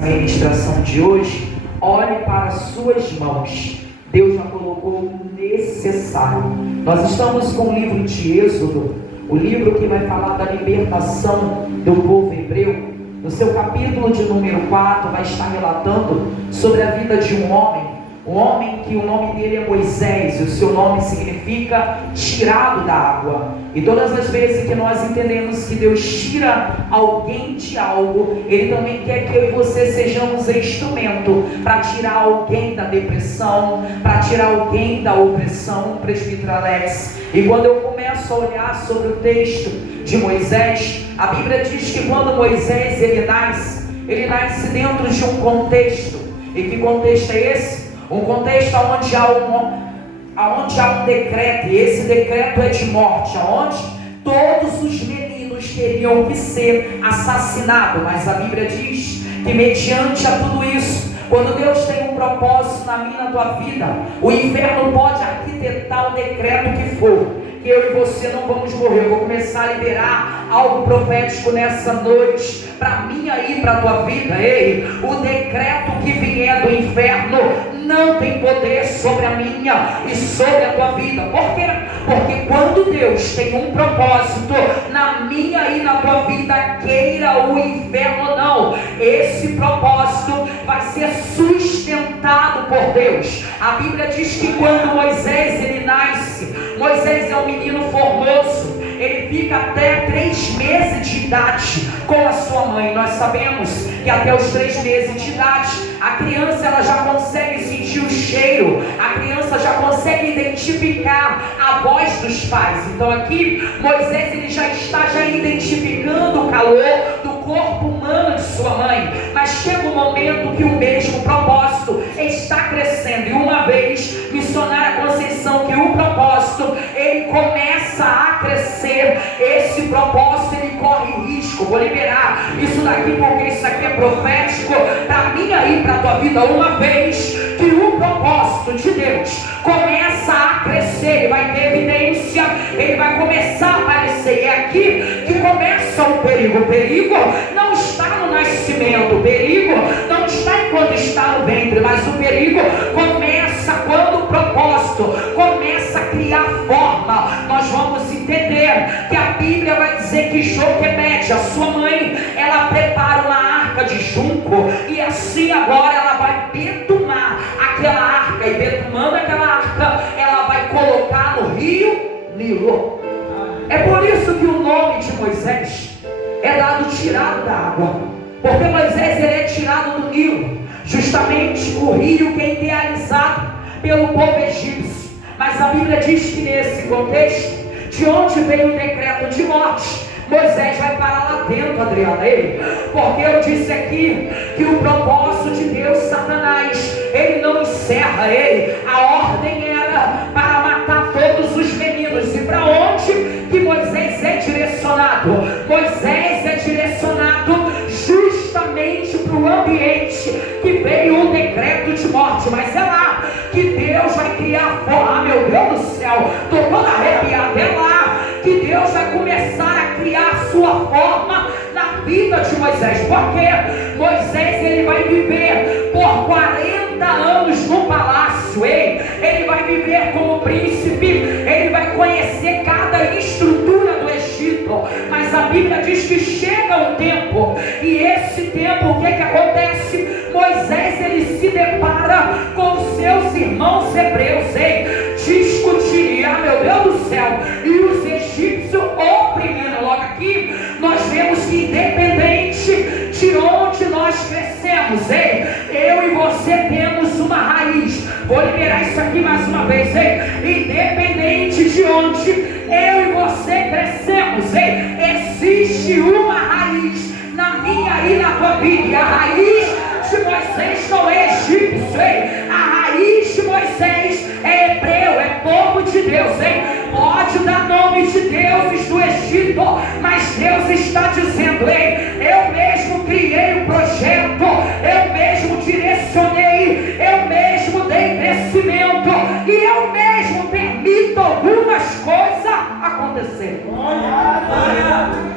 A ministração de hoje, olhe para as suas mãos. Deus já colocou o necessário. Nós estamos com o livro de Êxodo, o livro que vai falar da libertação do povo hebreu. No seu capítulo de número 4, vai estar relatando sobre a vida de um homem que o nome dele é Moisés, e o seu nome significa tirado da água. E todas as vezes que nós entendemos que Deus tira alguém de algo, Ele também quer que eu e você sejamos instrumento para tirar alguém da depressão, para tirar alguém da opressão. Presbítero Alex. E quando eu começo a olhar sobre o texto de Moisés, a Bíblia diz que quando Moisés ele nasce dentro de um contexto. E que contexto é esse? Um contexto onde há um decreto, e esse decreto é de morte, onde todos os meninos teriam que ser assassinados. Mas a Bíblia diz que mediante a tudo isso, quando Deus tem um propósito na minha e na tua vida, o inferno pode arquitetar o decreto que for, que eu e você não vamos morrer. Eu vou começar a liberar algo profético nessa noite, para mim e para a tua vida. Ei, o decreto que vier do inferno não tem poder sobre a minha e sobre a tua vida. Por quê? Porque quando Deus tem um propósito na minha e na tua vida, queira o inferno ou não, esse propósito vai ser sustentado por Deus. A Bíblia diz que quando Moisés ele nasce, Moisés é um menino formoso, ele fica até 3 meses de idade com a sua mãe. Nós sabemos que até os 3 meses de idade, a criança ela já consegue sentir o cheiro, a criança já consegue identificar a voz dos pais. Então aqui, Moisés ele já está identificando o calor do corpo humano de sua mãe. Mas chega um momento que o mesmo propósito está crescendo. E uma vez, missionária Conceição, que o propósito ele começa a crescer, esse propósito ele corre risco. Vou liberar isso daqui porque isso aqui é profético para mim e para a tua vida. Uma vez que o propósito de Deus começa a crescer, ele vai ter evidência, ele vai começar a aparecer. E é aqui que começa o perigo. O perigo não está no nascimento, o perigo não está enquanto está no ventre, mas o perigo começa quando o propósito começa a criar forma. Nós vamos entender que a Bíblia vai dizer que Joquebede, a sua mãe, ela prepara uma arca de junco, e assim agora ela vai betumar aquela arca, e betumando aquela arca, ela vai colocar no rio Nilo. É por isso que o nome de Moisés é dado tirado da água, porque Moisés ele é tirado do Nilo, justamente o rio que é idealizado pelo povo egípcio. Mas a Bíblia diz que nesse contexto, de onde veio o decreto de morte, Moisés vai parar lá dentro, Adriana. Porque eu disse aqui que o propósito de Deus, Satanás, ele não encerra. A ordem era para matar todos os meninos. E para onde que Moisés é direcionado? Moisés é direcionado justamente para o ambiente que veio o decreto de morte. Mas é lá que Deus vai criar forma. Meu Deus do céu, estou toda arrepiada. É lá que Deus vai começar a criar a sua forma na vida de Moisés. Porque Moisés ele vai viver por 40 anos no palácio. Ele vai viver como príncipe, ele vai conhecer cada estrutura do Egito. Mas a Bíblia diz que chega um tempo, e esse tempo, o que acontece? Moisés ele se depara com seus irmãos hebreus, discutir, meu Deus do céu, e os egípcios oprimindo. Logo aqui nós vemos que independente de onde nós crescemos, eu e você temos uma raiz. Vou liberar isso aqui mais uma vez, independente de onde eu e você crescemos, existe uma raiz na minha e na tua vida. E a raiz de Moisés não é egípcio, a raiz de Moisés é hebreu, é povo de Deus, pode dar nome de deuses do Egito, mas Deus está dizendo, eu mesmo criei o projeto, eu mesmo direcionei, eu mesmo dei crescimento, e eu mesmo permito algumas coisas acontecerem.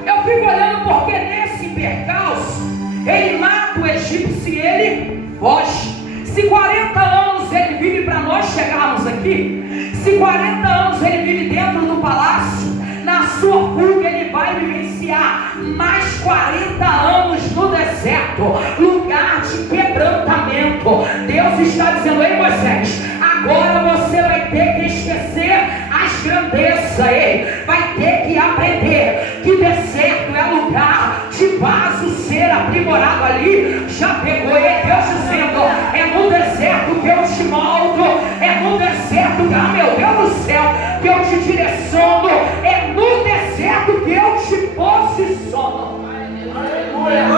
Eu fico olhando porque nesse percalço ele mata o egípcio se ele foge. Se 40 anos ele vive para nós chegarmos aqui, se 40 anos ele vive dentro do palácio, na sua fuga ele vai vivenciar mais 40 anos no deserto, lugar de quebrantamento. Deus está dizendo: ei Moisés, agora você vai ter que esquecer as grandezas, vai ter que aprender que deserto é lugar de vaso ser aprimorado. Ali já pegou, Deus dizendo: é no deserto que eu te moldo, é no deserto, meu Deus do céu, que eu te direciono, é no deserto que eu te posiciono.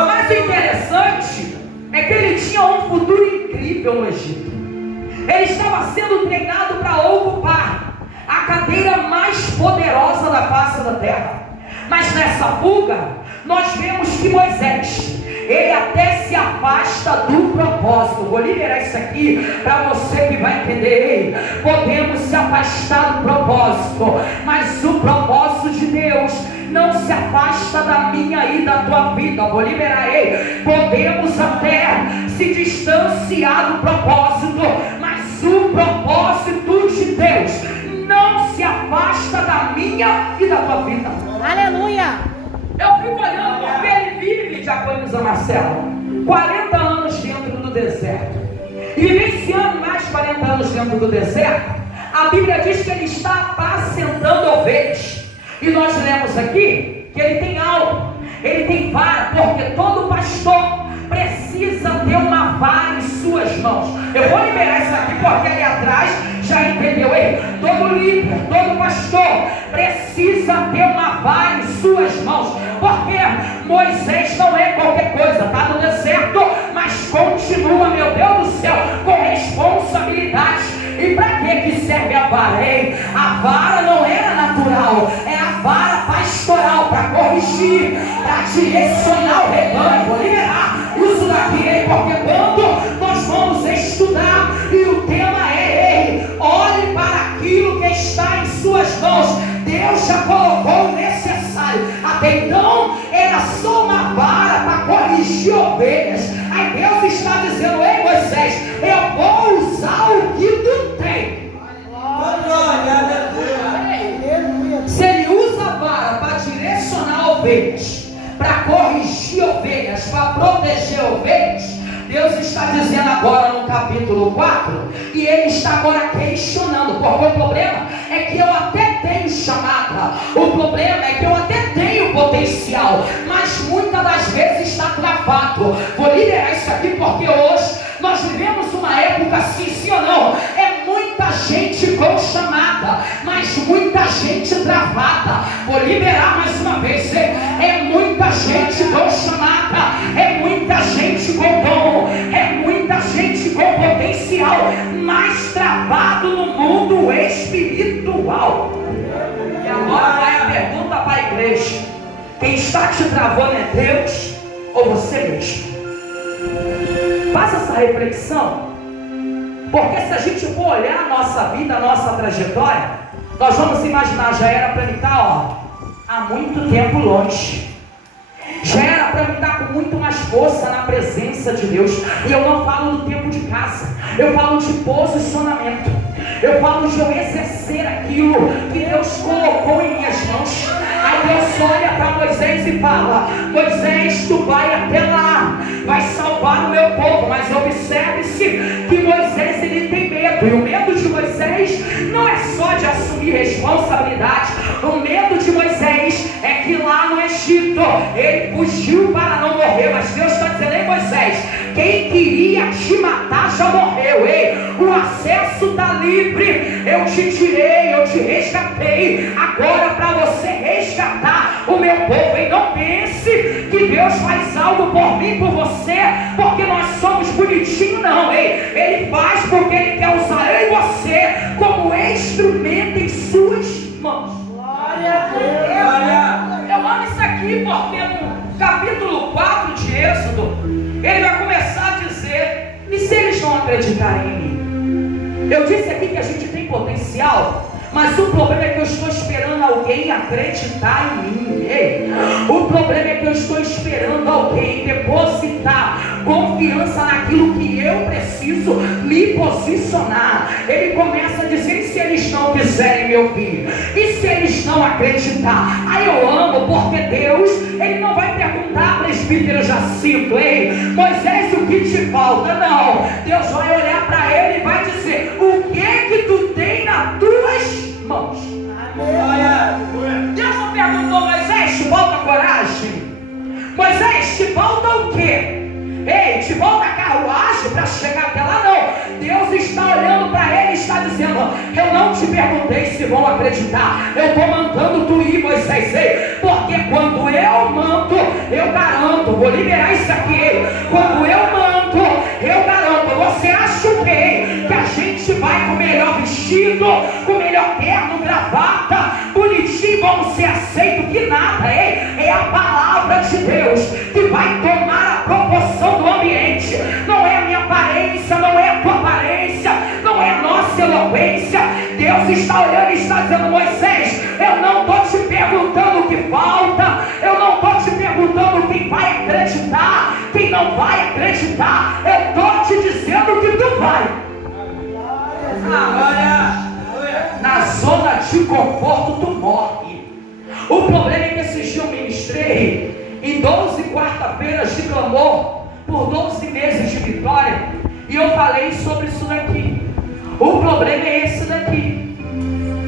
Mas o interessante é que ele tinha um futuro incrível no Egito. Ele estava sendo treinado para ocupar a cadeira mais poderosa da face da terra. Mas nessa fuga, nós vemos que Moisés, ele até se afasta do propósito. Vou liberar isso aqui para você que vai entender. Podemos se afastar do propósito, mas o propósito de Deus não se afasta da minha e da tua vida. Vou liberar. Podemos até se distanciar do propósito, mas o propósito de Deus não se afasta da minha e da tua vida. Aleluia! Eu fico olhando porque ele vive, diaconisa Marcela, 40 anos dentro do deserto. E vivenciando mais 40 anos dentro do deserto, a Bíblia diz que ele está apacentando ovelhas. E nós lemos aqui que ele tem algo, ele tem vara, porque todo pastor precisa ter uma vara em suas mãos. Eu vou liberar isso aqui porque ali atrás já entendeu. Todo líder, todo pastor precisa ter uma vara em suas mãos, porque Moisés não é qualquer coisa, está no deserto, mas continua, meu Deus do céu, com responsabilidade. E para que serve a vara? A vara não era natural, é a vara pastoral para corrigir, para direcionar o rebanho. Vou liberar isso daqui, porque quando nós vamos estudar e o tema é olhe para aquilo que está em suas mãos, Deus já colocou o necessário. Até então era só uma vara para corrigir ovelhas. Aí Deus está dizendo: ei Moisés, eu vou usar o que tu tem. Se ele usa a vara para direcionar ovelhas, para corrigir ovelhas, para proteger ovelhas, Deus está dizendo agora no capítulo 4, e ele está agora questionando, porque o problema é que eu até tenho chamada, o problema é que eu até tenho potencial, mas muitas das vezes está travado. Vou liberar isso aqui porque hoje nós vivemos uma época assim, sim ou não? É muita gente com chamada, mas muita gente travada. Vou liberar mais uma vez. É muita gente com chamada, é muita gente com dom, é muita gente com potencial, mas travado no mundo espiritual. E agora vai a pergunta para a igreja: quem está te travando é Deus ou você mesmo? Faça essa reflexão, porque se a gente for olhar a nossa vida, a nossa trajetória, nós vamos imaginar: já era para mim estar há muito tempo longe, já era para mim estar com muito mais força na presença de Deus. E eu não falo do tempo de casa, eu falo de posicionamento, eu falo de eu exercer aquilo que Deus colocou em minhas mãos. Aí Deus olha para Moisés e fala: Moisés, tu vai até lá, vai salvar o meu povo. Mas observe-se que Moisés, ele tem medo, e o medo de Moisés não é só de assumir responsabilidade. O medo de Moisés é que lá no Egito ele fugiu para não morrer, mas Deus está dizendo: ei Moisés, quem queria te matar já morreu, o acesso está livre, eu te tirei, eu te resgatei, agora para você resgatar o meu povo. E não pense que Deus faz algo por mim, por você, porque nós somos bonitinhos, não. Ele faz porque ele quer usar eu e você como instrumento em suas mãos. Glória a Deus. Eu amo isso aqui porque no capítulo 4 de Êxodo ele vai começar a dizer: e se eles não acreditarem em mim? Eu disse aqui que a gente tem potencial, Mas o problema é que eu estou esperando alguém acreditar em mim. Ei. O problema é que eu estou esperando alguém depositar confiança naquilo que eu preciso me posicionar. Ele começa a dizer: e se eles não quiserem me ouvir? E se eles não acreditar? Aí eu amo, porque Deus, Ele não vai perguntar, presbítero Jacinto: ei, Moisés, o que te falta? Não, Deus vai olhar para ele e vai dizer: o que tu tem nas tuas mãos? Deus não perguntou: Moisés, te falta coragem? Moisés, te falta o quê? Ei, te falta carruagem para chegar até lá? Não. Deus está olhando para ele e está dizendo: eu não te perguntei se vão acreditar, eu estou mandando tu ir, Moisés. Ei, porque quando eu mando, eu garanto. Vou liberar isso aqui. Ei. Quando eu mando, eu garanto. Você acha o quê? Que a gente vai com o melhor vestido, com o melhor terno, gravata, bonitinho, vamos ser aceitos? Que nada. Ei. É a palavra de Deus que vai tomar a proporção do ambiente. Não é a minha aparência, não é a tua aparência, não é a nossa eloquência. Deus está olhando e está dizendo: Moisés, eu não estou te perguntando o que falta, eu não estou te perguntando quem vai acreditar, quem não vai acreditar, eu estou te dizendo que tu vai. Na zona de conforto tu morre. O problema é que esses dias eu ministrei em 12 quarta-feiras de clamor por 12 meses de vitória, e eu falei sobre isso daqui. O problema é esse daqui: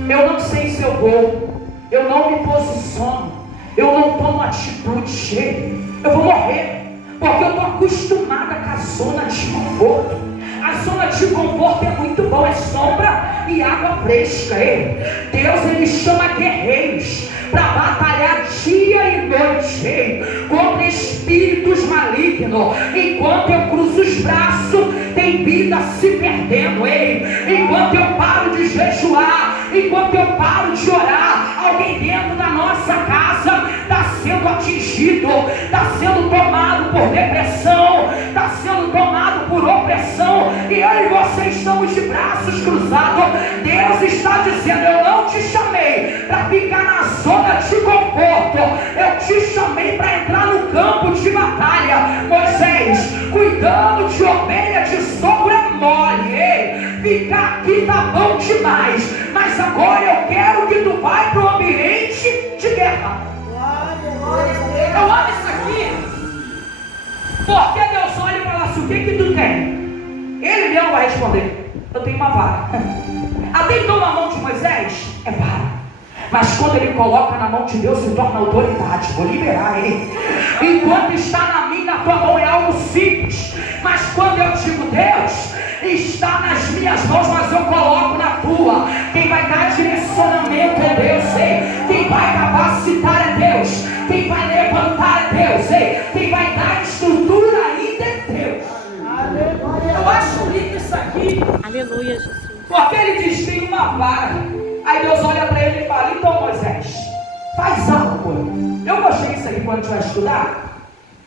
eu não sei se eu vou, eu não me posiciono, eu não tomo atitude, eu vou morrer, porque eu estou acostumada com a zona de conforto. A zona de conforto é muito bom, é sombra e água fresca. Deus, Ele chama guerreiros para batalhar dia e noite contra espíritos malignos. Enquanto eu cruzo os braços, tem vida se perdendo. Enquanto eu paro de jejuar, enquanto eu paro de orar, alguém dentro da nossa casa está sendo atingido, está sendo tomado por depressão, está sendo tomado por opressão, e eu e você estamos de braços cruzados. Deus está dizendo: eu não te chamei para ficar na zona de conforto, eu te chamei para entrar no campo de batalha. Moisés, cuidando de ovelha de sombra mole, ficar aqui tá bom demais, mas agora eu quero que tu vai para o ambiente de guerra. Eu amo isso aqui, porque Deus olha e fala assim: o que tu tem? Ele mesmo vai responder: eu tenho uma vara. Até então na mão de Moisés é vara, mas quando ele coloca na mão de Deus se torna autoridade. Vou liberar ele. Enquanto está na minha, na tua mão é algo simples, mas quando eu digo Deus, está nas minhas mãos, mas eu coloco na tua. Quem vai dar direcionamento é Deus. Quem vai capacitar é Deus. Quem vai levantar é Deus. Quem vai dar estrutura ainda é Deus. Eu acho lindo isso aqui. Aleluia, Jesus. Porque ele diz: tem uma vara. Aí Deus olha para ele e fala: então, Moisés, faz algo. Eu gostei disso aqui quando a gente vai estudar.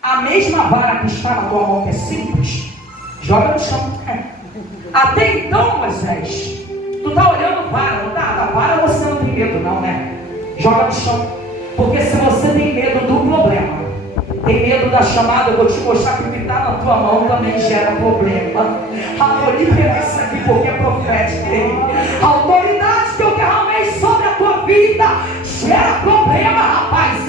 A mesma vara que está na tua mão, que é simples, joga no chão. Até então, Moisés, tu está olhando vara, não está? Da vara você não tem medo, não, né? Joga no chão. Porque se você tem medo do problema, tem medo da chamada, eu vou te mostrar que o que está na tua mão também gera problema. Vou liberar isso aqui porque é profético. A autoridade que eu derramei sobre a tua vida gera problema, rapaz.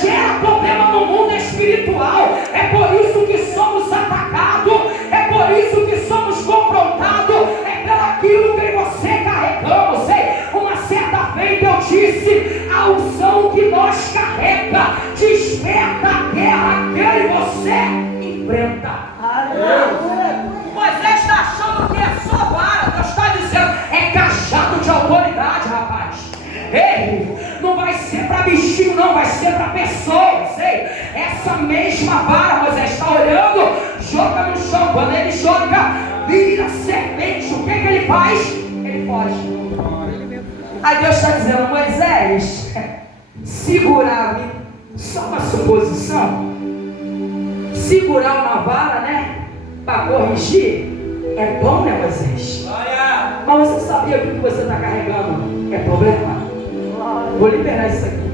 Gera problema no mundo espiritual. É por isso que somos atacados, é por isso que somos confrontados, é pelaquilo que você carregamos. Uma certa feita eu disse: a unção que nós carrega desperta a guerra que você enfrenta. Moisés está achando que é só vara. Deus está dizendo: é cajado de autoridade, rapaz. Não vai ser para bichinho, não, vai ser para pessoas. Essa mesma vara, Moisés está olhando, joga no chão. Quando ele joga, vira serpente. O que ele faz? Ele foge. Aí Deus está dizendo: Moisés, segurar, só uma suposição, segurar uma vara, né, para corrigir, é bom, né, Moisés? Mas você sabia que o que você está carregando é problema? Vou liberar isso aqui.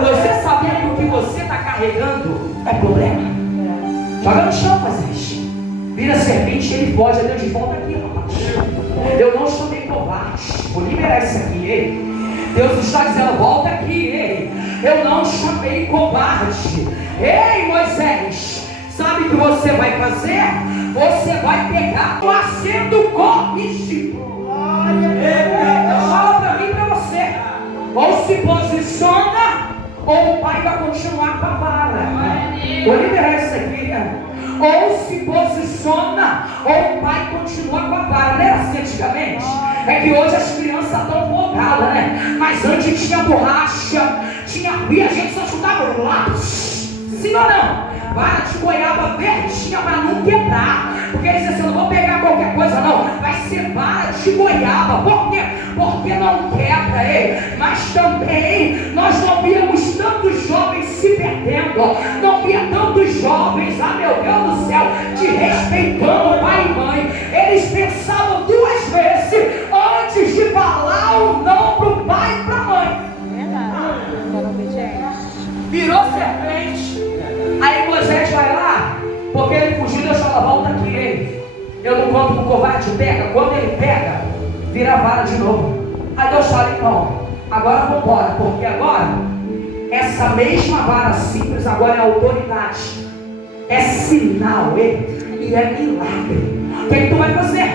Você sabia que o que você está carregando é problema? Joga no chão, Moisés. Vira serpente, ele foge. A Deus diz: volta aqui, rapaz. Eu não chamei covarde. Vou liberar isso aqui, ei. Deus está dizendo: volta aqui, ei. Eu não chamei covarde. Ei, Moisés, sabe o que você vai fazer? Você vai pegar, está sendo corrigido. Fala para mim e para você: ou se posiciona, ou o pai vai continuar com a vara. Vou liberar isso aqui. Ou se posiciona, ou o pai continua com a vara. Não era assim antigamente? É que hoje as crianças estão folgadas, né? Mas antes tinha borracha, e a gente só chutava lápis. Sim ou não? Vara de goiaba verdinha para não quebrar. Porque eles dizem assim: eu não vou pegar qualquer coisa, não. Vai ser vara de goiaba. Por quê? Porque não quebra, ei. Mas também nós não víamos tantos jovens se perdendo. Não via tantos jovens, meu Deus do céu, desrespeitando pai e mãe. Eles pensavam duas vezes antes de falar ou não para o pai e para a mãe. Virou serpente. Aí Moisés vai lá, porque ele fugiu. Deus fala: volta aqui, ele. Eu não conto pro covarde, pega. Quando ele pega, vira a vara de novo. Aí Deus fala: então, agora vamos embora, porque agora essa mesma vara simples agora é autoridade, é sinal, e é milagre. O que tu vai fazer?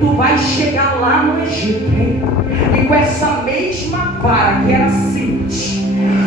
Tu vai chegar lá no Egito, e com essa mesma vara que era simples,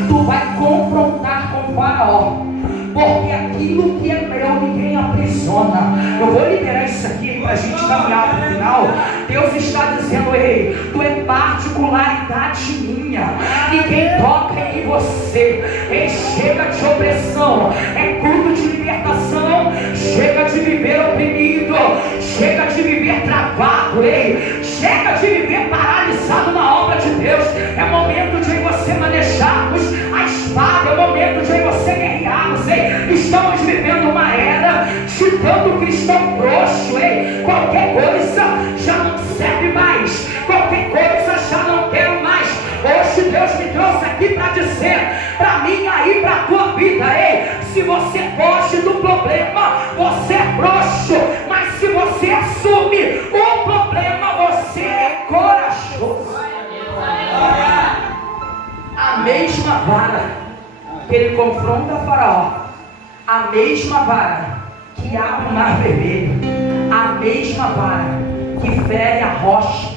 tu vai confrontar com o faraó. Porque aquilo que é meu ninguém aprisiona. Eu vou liberar isso aqui para a gente caminhar para o final. Deus está dizendo: ei, tu é particularidade minha. Ninguém toca em você. Ei, chega de opressão. É culto de libertação. Chega de viver oprimido. Chega de viver travado. Ei, chega de viver paralisado na obra de Deus. É momento de você manejarmos a espada. É momento de você guerrearmos. Ei, estamos vivendo uma era de tanto cristão frouxo. Ei, qualquer coisa já não serve mais. Qualquer coisa já não quero mais. Hoje Deus me trouxe aqui para dizer para mim aí, para a tua vida: ei, se você foge do problema, você é frouxo. Mas se você assume o problema, você é corajoso. A mesma vara que ele confronta Faraó, a mesma vara que abre o mar vermelho, a mesma vara que fere a rocha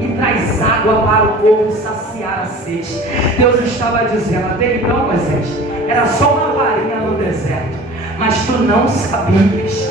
e traz água para o povo saciar a sede. Deus estava dizendo: até então, Moisés, era só uma varinha no deserto, mas tu não sabias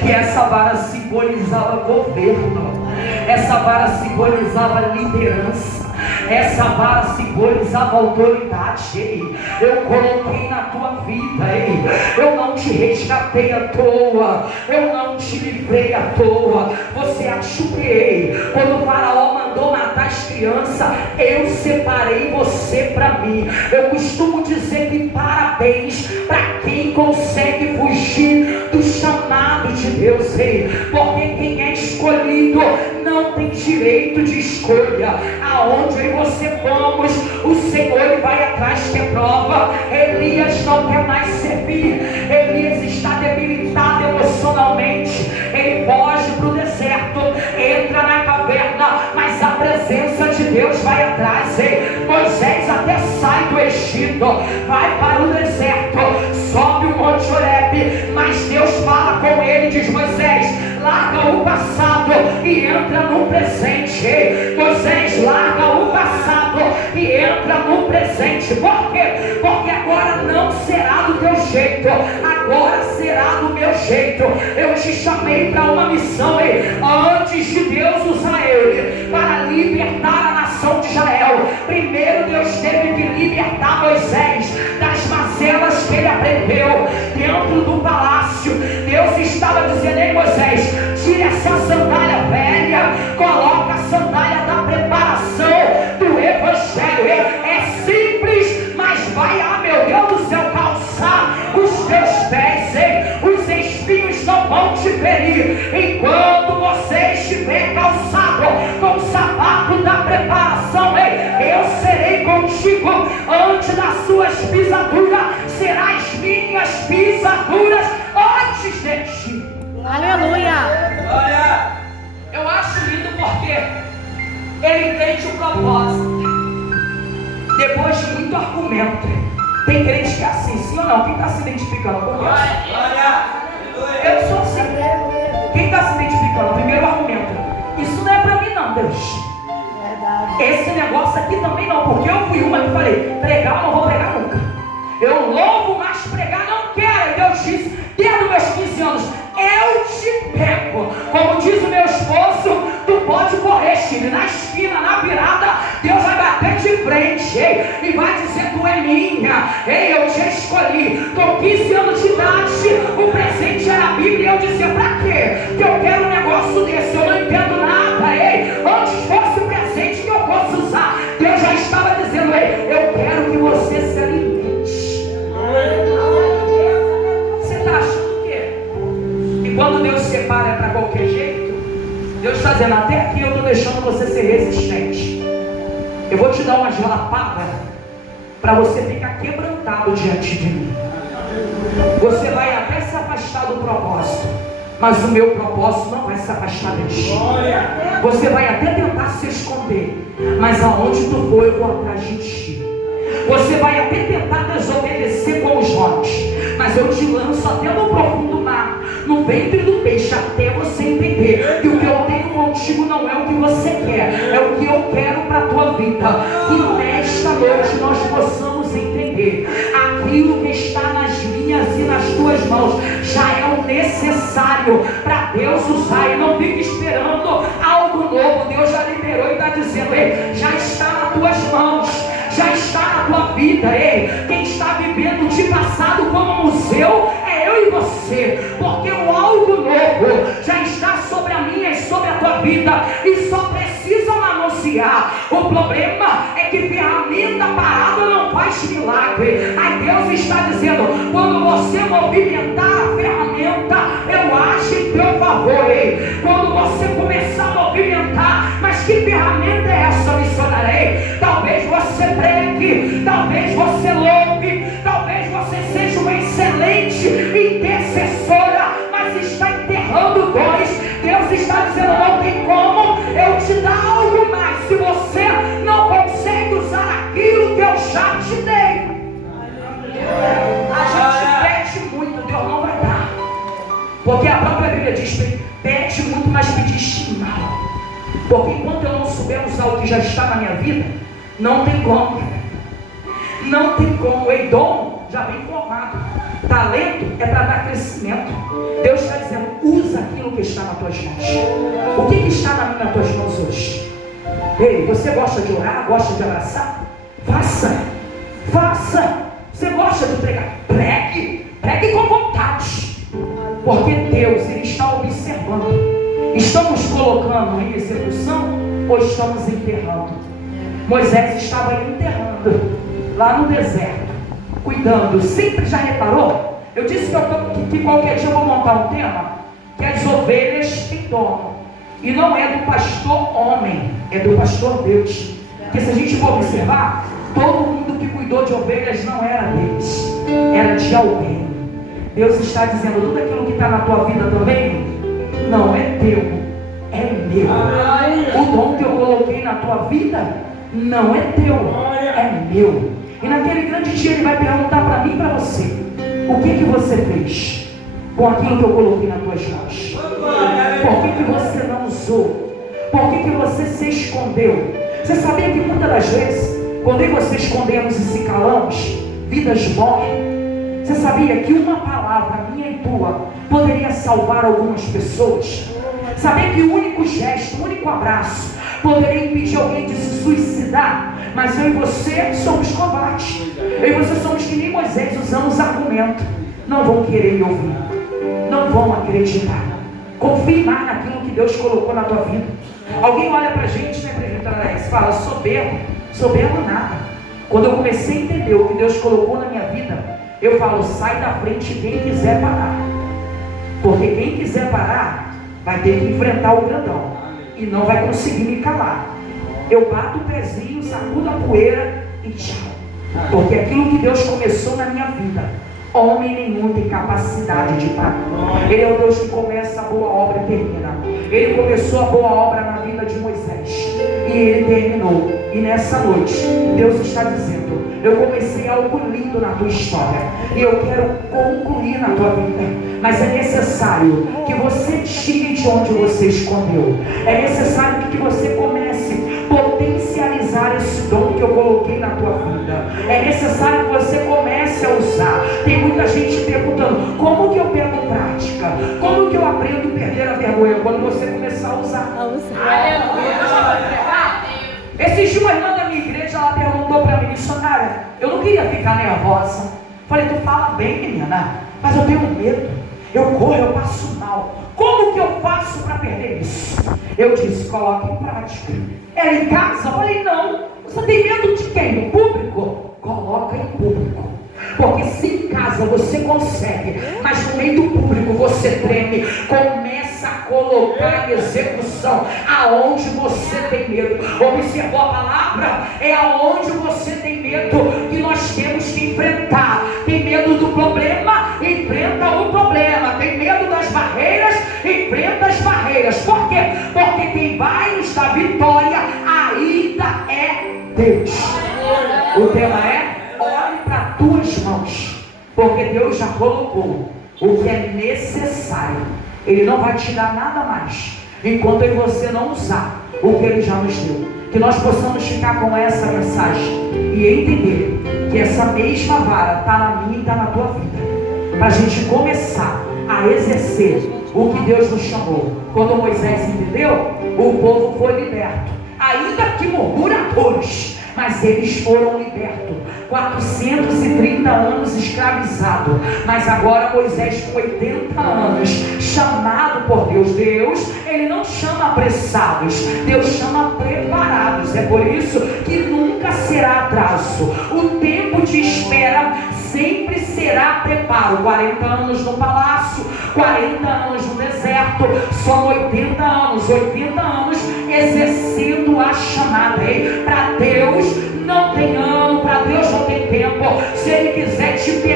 que essa vara simbolizava governo, essa vara simbolizava liderança, essa vara simbolizava autoridade. Ei, eu coloquei na tua vida, ei, eu não te resgatei à toa, eu não te livrei à toa. Você acha que, ei, quando o faraó mandou matar as crianças, eu separei você para mim. Eu costumo dizer que parabéns para quem consegue fugir do chamado de Deus, ei, porque quem é escolhido não tem direito de escolha. Aonde você vamos, o Senhor ele vai atrás que é prova. Elias não quer mais servir. Elias está debilitado emocionalmente. Ele foge para o deserto, entra na caverna, mas a presença de Deus vai atrás. Moisés até sai do Egito, vai para o deserto, sobe o Monte Horebe, mas Deus fala com ele, diz: Moisés, larga o passado e entra no presente. Moisés, larga o passado e entra no presente. Por quê? Porque agora não será do teu jeito, agora será do meu jeito. Eu te chamei para uma missão, antes de Deus usar ele para libertar a nação de Israel. Primeiro Deus teve que libertar Moisés das mazelas que ele aprendeu dentro do palácio. Deus estava dizendo: ei, Moisés, tire essa sandália velha, coloca a sandália da preparação do Evangelho. É simples, mas vai, meu Deus do céu, calçar os teus pés. Os espinhos não vão te ferir. Enquanto você estiver calçado com o sapato da preparação, eu serei contigo. Antes das suas pisaduras, serão as minhas pisaduras antes de ti. Aleluia! Eu acho lindo porque ele entende o propósito. Depois de muito argumento, tem crente que é assim, sim ou não? Quem está se identificando com Deus? Eu sou assim. Quem está se identificando? Primeiro argumento: isso não é para mim não, Deus. Esse negócio aqui também não, porque eu fui uma que falei: pregar eu não vou pregar nunca. Eu louvo, mas pregar não quero. E Deus disse, desde os meus 15 anos: eu te pego. Como diz o meu esposo, tu pode correr, Chile, na esquina, na virada, Deus vai bater de frente, e vai dizer: tu é minha, eu te escolhi. Com 15 anos de idade, o presente era a Bíblia, e eu dizia: pra quê? Que eu quero um negócio desse, eu não entendo nada, antes fosse o presente que eu fosse usar, Deus já estava dizendo: eu quero que você se alimente. Você está achando o quê? Que quando Deus separa é para qualquer jeito? Deus está dizendo: até aqui eu estou deixando você ser resistente. Eu vou te dar umas lapadas para você ficar quebrantado diante de mim. Você vai até se afastar do propósito, mas o meu propósito não vai se afastar de ti. Você vai até tentar se esconder, mas aonde tu for eu vou atrás de ti. Você vai até tentar desobedecer com os olhos, mas eu te lanço até no profundo mar, no ventre do peixe, até você entender que o que eu tenho contigo não é o que você quer, é o que eu quero para a tua vida. Que nesta noite nós possamos entender: aquilo que está nas minhas e nas tuas mãos já é o necessário para Deus usar. E não fique esperando algo novo. Deus já liberou e está dizendo: já está nas tuas mãos, já está na tua vida. Quem está vivendo de passado como museu é eu e você, porque o algo novo já está sobre a minha e sobre a tua vida, e só precisam anunciar. O problema é que ferramenta parada não faz milagre. Aí Deus está dizendo: quando você movimentar a ferramenta, eu acho em teu favor. Quando você começar a movimentar, mas que ferramenta é essa, missionária? Talvez você pregue, talvez você louve, talvez você seja uma excelente intercessora, mas está enterrando dois. Deus está dizendo: não tem como eu te dar algo mais se você não consegue usar aquilo que eu já te dei. A gente pede muito, Deus não vai dar, porque a própria Bíblia diz: pede muito, mas pediste mal. Porque enquanto eu não souber usar o que já está na minha vida, não tem como. Não tem como. O dom já vem formado. Talento é para dar crescimento. Deus está dizendo: usa aquilo que está nas tuas mãos. O que está nas tuas mãos hoje? Você gosta de orar? Gosta de abraçar? Faça. Você gosta de pregar? Pregue com vontade. Porque Deus, Ele está observando. Estamos colocando em execução ou estamos enterrando? Moisés estava enterrando lá no deserto, cuidando. Sempre já reparou? Eu disse que qualquer dia eu vou montar um tema, que as ovelhas têm dono, e não é do pastor homem, é do pastor Deus. Porque se a gente for observar, todo mundo que cuidou de ovelhas não era deles, era de alguém. Deus está dizendo: tudo aquilo que está na tua vida também não é teu, é meu. O dom que eu coloquei na tua vida não é teu, é meu. E naquele grande dia Ele vai perguntar para mim e para você: o que você fez com aquilo que eu coloquei nas tuas mãos? Por que você não usou? Por que você se escondeu? Você sabia que muitas das vezes, quando eu e você escondemos e se calamos, vidas morrem? Você sabia que uma palavra minha e tua poderia salvar algumas pessoas? Sabia que o único gesto, o único abraço poderia impedir alguém de se suicidar? Mas eu e você somos covardes. Eu e você somos que nem Moisés, usamos argumento. Não vão querer me ouvir, não vão acreditar. Confie mais naquilo que Deus colocou na tua vida. Alguém olha pra gente, né, presbítero Alex, fala: soberbo nada. Quando eu comecei a entender o que Deus colocou na minha vida, eu falo: sai da frente quem quiser parar. Porque quem quiser parar, vai ter que enfrentar o grandão. E não vai conseguir me calar. Eu bato o pezinho, sacudo a poeira e tchau. Porque aquilo que Deus começou na minha vida, homem nenhum tem capacidade de parar. Ele é o Deus que começa a boa obra e termina. Ele começou a boa obra na vida de Moisés e ele terminou. E nessa noite Deus está dizendo: eu comecei algo lindo na tua história e eu quero concluir na tua vida. Mas é necessário que você tire de onde você escondeu. É necessário que você comece a potencializar esse dom que eu coloquei na tua vida. É necessário que você comece a usar. Tem muita gente perguntando: como que eu pego prática? Como que eu aprendo a perder a vergonha? Quando você começar a usar. Esses dias uma irmã da minha igreja, ela perguntou para mim: missionária, eu não queria ficar nervosa. Falei: tu fala bem, menina, mas eu tenho medo. Eu corro, eu passo mal. Como que eu faço para perder isso? Eu disse: coloque em prática. Ela em casa? Eu falei: não. Você tem medo de quem? Do público? Coloca em público. Porque se em casa você consegue, mas no meio do público você treme, começa a colocar em execução aonde você tem medo. Observou a palavra? É aonde você tem medo que nós temos que enfrentar. Tem medo do problema? Enfrenta o problema. Tem medo das barreiras? Enfrenta as barreiras. Por quê? Porque quem vai nos dar vitória ainda é Deus. O tema é: olhe para tuas mãos, porque Deus já colocou o que é necessário. Ele não vai te dar nada mais enquanto você não usar o que Ele já nos deu. Que nós possamos ficar com essa mensagem e entender que essa mesma vara está na minha e está na tua vida, para a gente começar a exercer o que Deus nos chamou. Quando Moisés entendeu, o povo foi liberto, ainda que murmuradores, mas eles foram libertos. 430 anos escravizado, mas agora Moisés com 80 anos, chamado por Deus. Deus, Ele não chama apressados, Deus chama preparados. É por isso que nunca será atraso. O tempo de espera sempre será preparo. 40 anos no palácio, 40 anos no deserto, são 80 anos exercendo a chamada. Para Deus não tem ano, para Deus não tem tempo. Se Ele quiser te perder,